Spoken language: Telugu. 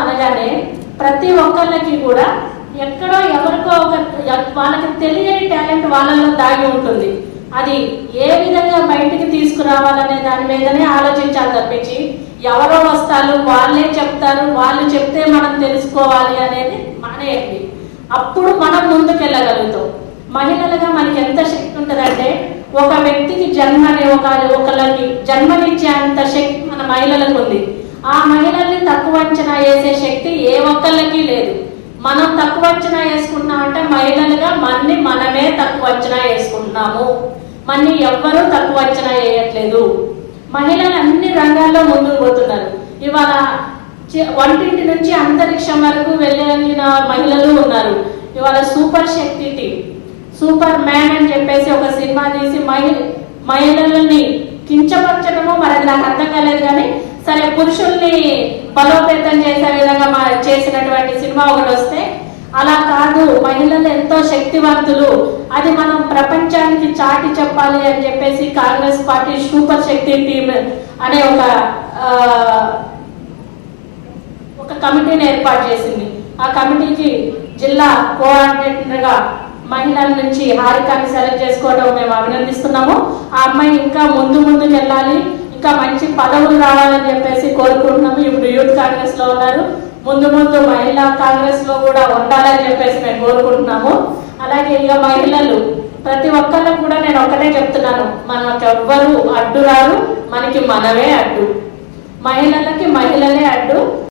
అనగానే ప్రతి ఒక్కళ్ళకి కూడా ఎక్కడో ఎవరికో ఒక వాళ్ళకి తెలియని టాలెంట్ వాళ్ళలో దాగి ఉంటుంది. అది ఏ విధంగా బయటికి తీసుకురావాలనే దాని మీదనే ఆలోచించాలి తప్పించి ఎవరో వస్తారు వాళ్ళే చెప్తారు వాళ్ళు చెప్తే మనం తెలుసుకోవాలి అనేది మానేయండి అప్పుడు మనం ముందుకెళ్ళగలుగుతాం. మహిళలుగా మనకి ఎంత శక్తి ఉంటుందంటే ఒక వ్యక్తికి జన్మని ఒక ఒకళ్ళకి జన్మనిచ్చే అంత శక్తి మన మహిళలకు ఉంది. ఆ మహిళల్ని తక్కువ అంచనా వేసే శక్తి ఏ ఒక్కళ్ళకి లేదు. మనం తక్కువ అంచనా వేసుకుంటున్నాం అంటే మహిళలుగా మన్ని మనమే తక్కువ అంచనా వేసుకుంటున్నాము. మన్ని ఎవ్వరూ తక్కువ అంచనా వేయట్లేదు. మహిళలు అన్ని రంగాల్లో ముందుకు పోతున్నారు. ఇవాళ వంటింటి నుంచి అంతరిక్షం వరకు వెళ్ళిన మహిళలు ఉన్నారు. ఇవాళ super Shakti team. Superman అని చెప్పేసి ఒక సినిమా తీసి మహి మహిళల్ని కించపరచడము మరి నాకు అర్థం సరే పురుషుల్ని బలోపేతం చేసే విధంగా మా చేసినటువంటి సినిమా ఒకటి వస్తే అలా కాదు మహిళలు ఎంతో శక్తివంతులు. అది మనం ప్రపంచానికి చాటి చెప్పాలి అని చెప్పేసి Congress party super Shakti team అనే ఒక ఒక కమిటీని ఏర్పాటు చేసింది. ఆ కమిటీకి జిల్లా కోఆర్డినేటర్గా మహిళల నుంచి హారికాన్ని సెలెక్ట్ చేసుకోవడం మేము అభినందిస్తున్నాము. ఆ అమ్మాయి ఇంకా ముందు ముందుకు వెళ్ళాలి ఇంకా మంచి పదవులు రావాలని చెప్పేసి కోరుకుంటున్నాము. ఇప్పుడు యూత్ కాంగ్రెస్లో ఉన్నారు. ముందు ముందు మహిళా కాంగ్రెస్లో కూడా ఉండాలని చెప్పేసి మేము కోరుకుంటున్నాము. అలాగే ఇక మహిళలు ప్రతి ఒక్కళ్ళకు కూడా నేను ఒకటే చెప్తున్నాను. మనకెవ్వరు అడ్డు రారు మనకి మనమే అడ్డు. మహిళలకి మహిళలే అడ్డు.